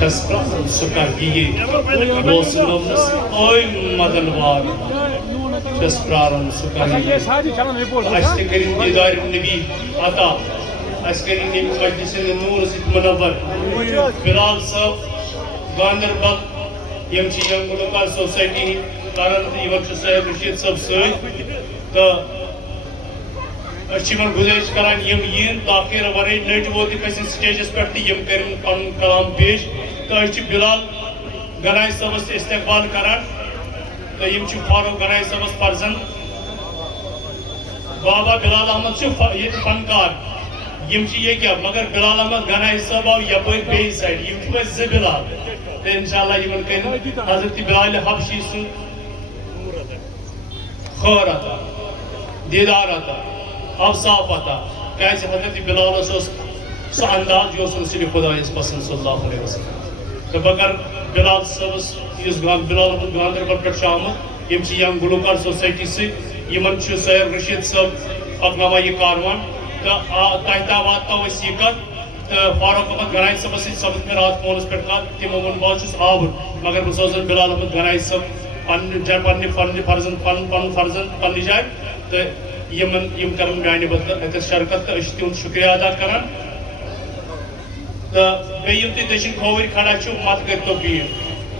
چھس سکر گی لوس نومنس اوی مدن وار چھس پرارن سکر گی اس کریم دیدار نبی عطا اس کریم نبی مجلس نور ست منور بلال صاحب گاندربل یم چھ یم گلوکار سوسائٹی کرن یمن چھ صاحب رشید صاحب سی تو اچھیمن گزارش کران یم ین تاخیر ورے نٹ ووت کھسن سٹیجس پہ یم کرن پن کلام پیش تو اچھی بلال گنائی صاحبس استقبال کران تو یم چھ فاروق گنائی صاحبس فرزند بابا بلال احمد چھ فنکار یم چھ یہ کیا مگر بلال احمد گنائی صاحب آو یپر بی سائڈ یم چھ ز بلال تو انشاءاللہ یمن کرن حضرت بلال حبشی سن خور عطا دیدار عطا اوصاف عطا کیسے حضرت بلال سہ انداز جو رسول خدا پسند صلی اللہ علیہ وسلم تو بگر بلال صاحبس اس بلال گاندربل پہ آمت یم یم گلوکار سوسائٹی سمن سید رشید صاحب پکناوا یہ کاروان تو تہ تام واتو یہ کت تو فاروق احمد گنائی صاحبس سپد میں رات فونس پہ کت تمو وون بہت آور مگر بہ سوزن بلال احمد گنائی صاحب پن فرزند پنہ جائے تو یم کرن میانہ بدل اتس شرکت تو تہد شکریہ ادا کران تو یم تھی دشن کھوور کھڑا مت کرتو بھیڑ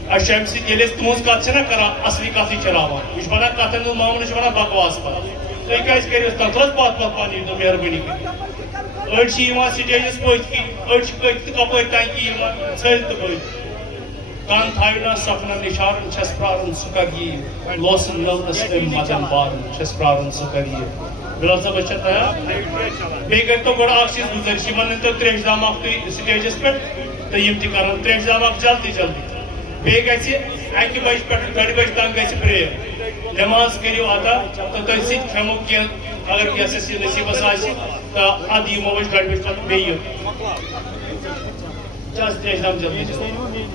اچھا امہ سیل تہذ کت نا کران اصلی کت چلاوان یہ ونان کتن ہند معاملہ ونان بکواس پہ تھی کیازِ کٔرِو تتھ پتھ پتھ پن یی تو مہربٲنی کٔرِتھ أڑۍ چھِ یِوان سٹیجس پٔتۍ کِنۍ أڑۍ چھِ پٔتۍ تہِ کپٲرۍ تنٛگی یِوان ژھٔلۍ تہٕ پٔتۍ کان تھاینا سپنا نشارن چھس پرارن سکگی لوسن نلنس ام مدن بارن چھس پرارن سکگی بلال صاحب اچھا تیار بیٚیہِ کٔرۍتو گۄڈٕ اکھ چیٖز گُزٲرِش یِمن أنۍتو تریش دام اکھ تُہۍ سٹیجس پٮ۪ٹھ تہٕ یِم تہِ کرن تریش دام اکھ جلدی جلدی بیٚیہِ گژھِ 1 بجہِ پٮ۪ٹھ 2 بجہِ تام گژھِ پریئر نماز کٔرِو ادا تہٕ تُہۍ سۭتۍ کھٮ۪مو کینٛہہ اگر کینٛژھس یہِ نصیٖبس آسہِ تہٕ ادٕ یِمو أسۍ 2 بجہِ پتہٕ بیٚیہِ تریش دام جلدی جلدی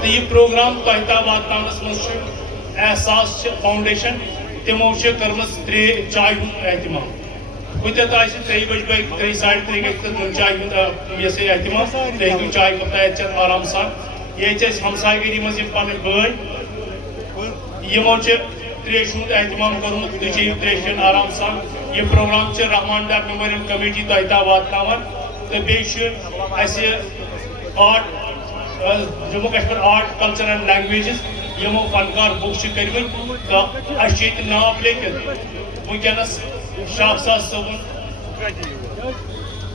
تو یہ پروگرام تہ تام واتناونس مز احساس فاؤنڈیشن تمو کرمز 3 چائے ہند اہتمام کتت آ 3 بجے 3 ساڑھے 3 گھن چائے ہند یہ اہتمام تھی ہیٚکِو چائے کپ تیار چیت آرام سان یہ ہمسائے گری مز پن بٲے یمو تریش ہند اہتمام کورمت تھی چیٚیِو تریش چیٚن آرام سان یہ پروگرام رحمان ڈار میموریل کمیٹی تہ تام واتناوان تو بیٚیہِ art Jammu Kashmir art culture and languages یمو فنکار بک کرمت تو اچھے نام لیکن ونکس شاخساز صبن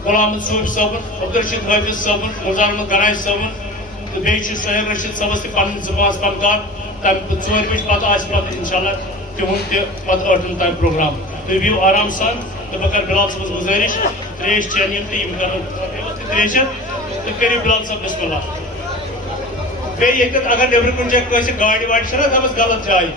غلام صوب صبن عبدالرشید حافظ صبن مزار احمد گنائی صبن تو بیٚیہِ سہیل رشید صبس تہ پن زبان فنکار تمہ 4 بجے پتہ پتہ انشاءاللہ تہد تہ پتہ 8 تام پروگرام تھی بہو آرام سان تو بہ کر بلال صبس گزارش تریش چین یم تہ یم کرن تریش تو کٔرِو بلال صاحب بسم اللہ بیٚیہِ ییٚتٮ۪تھ اگر نیٚبرٕ کُن جایہِ کٲنٛسہِ گاڑِ واڑِ چھَنا تھٲومٕژ غلط جایہِ